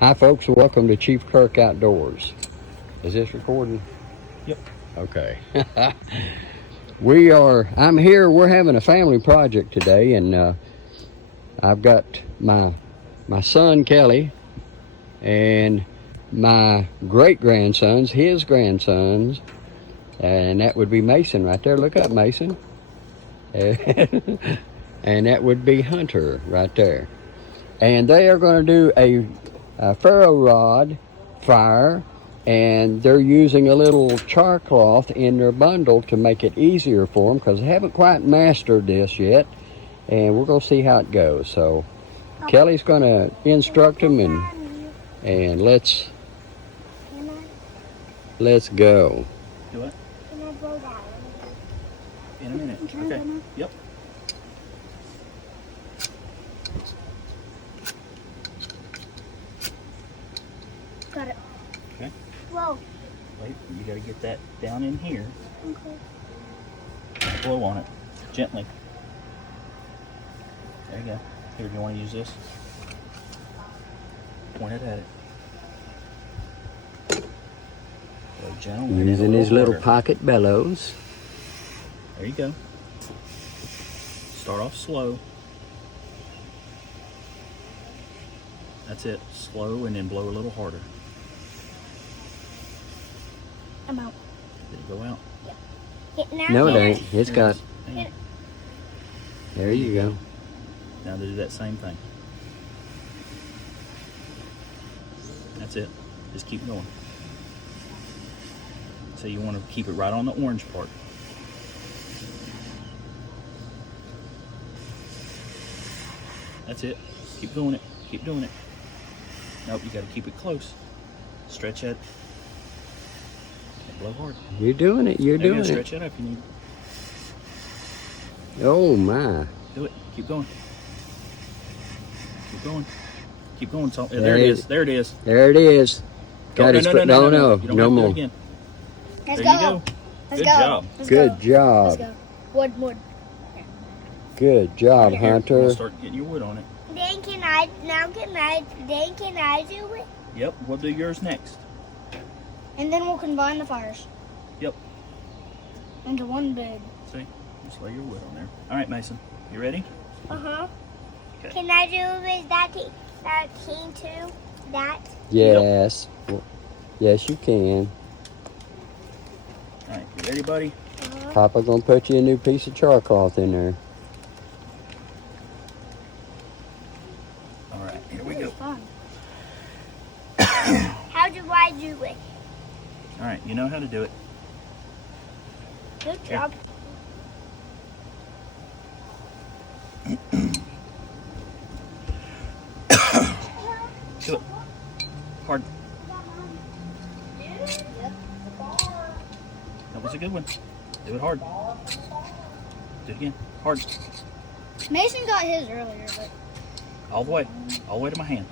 Hi folks, welcome to Chiefkirk Outdoors. Is this recording? Yep. Okay. I'm here, we're having a family project today, and I've got my son Kelly and my great-grandsons, his grandsons, and that would be Mason right there. Look up, Mason. And that would be Hunter right there. And they are going to do a Ferro Rod fire, and they're using a little char cloth in their bundle to make it easier for them because they haven't quite mastered this yet, and we're going to see how it goes. So Kelly's going to instruct them, and let's go. Do what? Can I blow that? In a minute. Okay. Yep. Got it. Okay. Whoa. Wait, you gotta get that down in here. Okay. Blow on it. Gently. There you go. Here, do you want to use this? Point it at it. Blow gentle. Using his little harder. pocket bellows. There you go. Start off slow. That's it. Slow, and then blow a little harder. I'm out. Did it go out? Now No, it here. ain't. It's Here got. it is. Hang on. There you go. Now do that same thing. That's it. Just keep going. So you want to keep it right on the orange part. That's it. Keep doing it. Keep doing it. Nope, you got to keep it close. Stretch it. Blow hard. You're doing it. You're There you doing go. it. Stretch it up if you need. Oh my. Do it. Keep going. Keep going. Keep going. There it is. There it is. There it is. Got his foot. No, You don't have to do it more. again. Let's There go. you go. Let's Good go. job. Let's Good go. Let's job. go. Wood. Good job, Here, Hunter. we'll start getting your wood on it. Then can I do it? Yep. We'll do yours next. And then we'll combine the fires. Yep. Into one big. See? Just lay your wood on there. All right, Mason. You ready? Uh-huh. Okay. Can I do with that team too? That? Yes. Yes, you can. All right. You ready, buddy? Uh-huh. Papa gonna put you a new piece of char cloth in there. All right. Here we This go. is fun. How do I do it? All right. You know how to do it. Good Here. job. Do it. Hard. That was a good one. Do it hard. Do it again. Hard. Mason got his earlier, but All the way. All the way to my hand.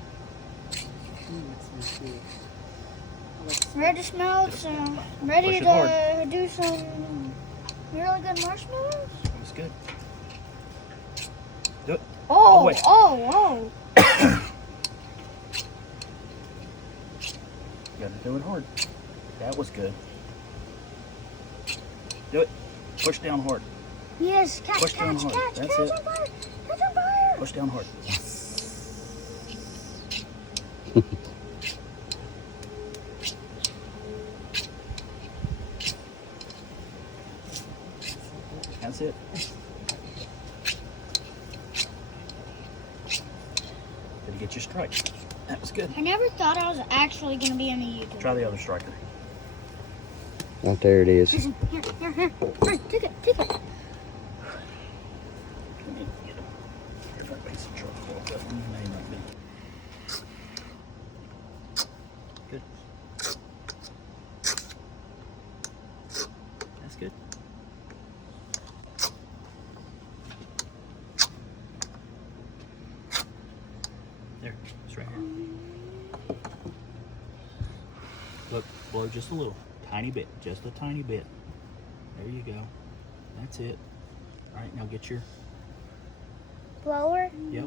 ready to smell some. Ready Push it to hard. do some really good marshmallows. That's good. Do it. Oh, wait. oh. You gotta do it hard. That was good. Do it. Push down hard. Yes, catch, Push down catch, hard. catch, That's catch it. on fire. Catch on fire. Push down hard. That's it. Did you get your strike? That was good. I never thought I was actually going to be on the YouTube. Try the other striker. Right there it is. Here. Hurry, take it. Here, that makes a charcoal. That one may not be. Good. That's good. There, it's right here. Look, blow just a little. Tiny bit, just a tiny bit. There you go. That's it. All right, now get your Blower? Yep.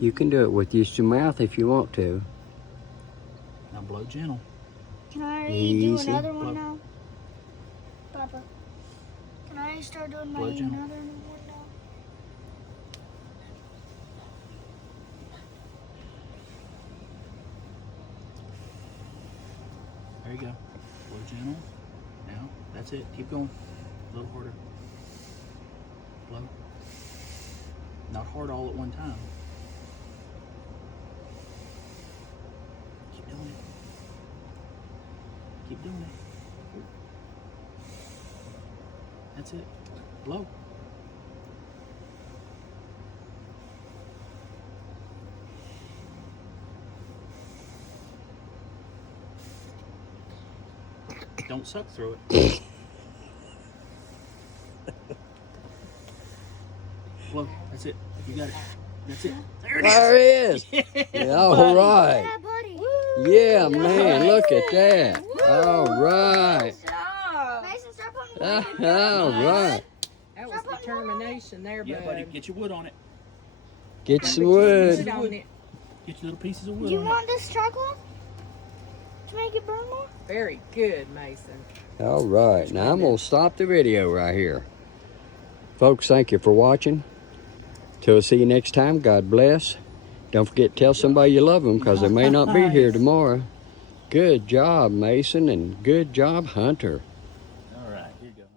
You can do it with just your mouth if you want to. Now blow gentle. Can I Easy. do another Blow. one now? Papa, can I start doing my Blow another gentle. one now? There you go. Blow gentle. Now, that's it. Keep going. A little harder. Blow. Not hard all at one time. Keep doing it. Keep doing it. That's it. Blow. Don't suck through it. Blow. That's it. You got it. That's it. There it is. There it is. Yeah, All buddy. right. Yeah, buddy. Yeah, man, look at that. All right. Mason, start putting wood. All right. That was determination there, Yeah, bud. buddy. Get your wood on it. Get some Wood wood. on it. Get your little pieces of wood Do you on want this chocolate to make it burn more? Very good, Mason. All right. Now I'm going to stop the video right here. Folks, thank you for watching. Till I see you next time, God bless. Don't forget to tell somebody you love them because they may not be here tomorrow. Good job, Mason, and good job, Hunter.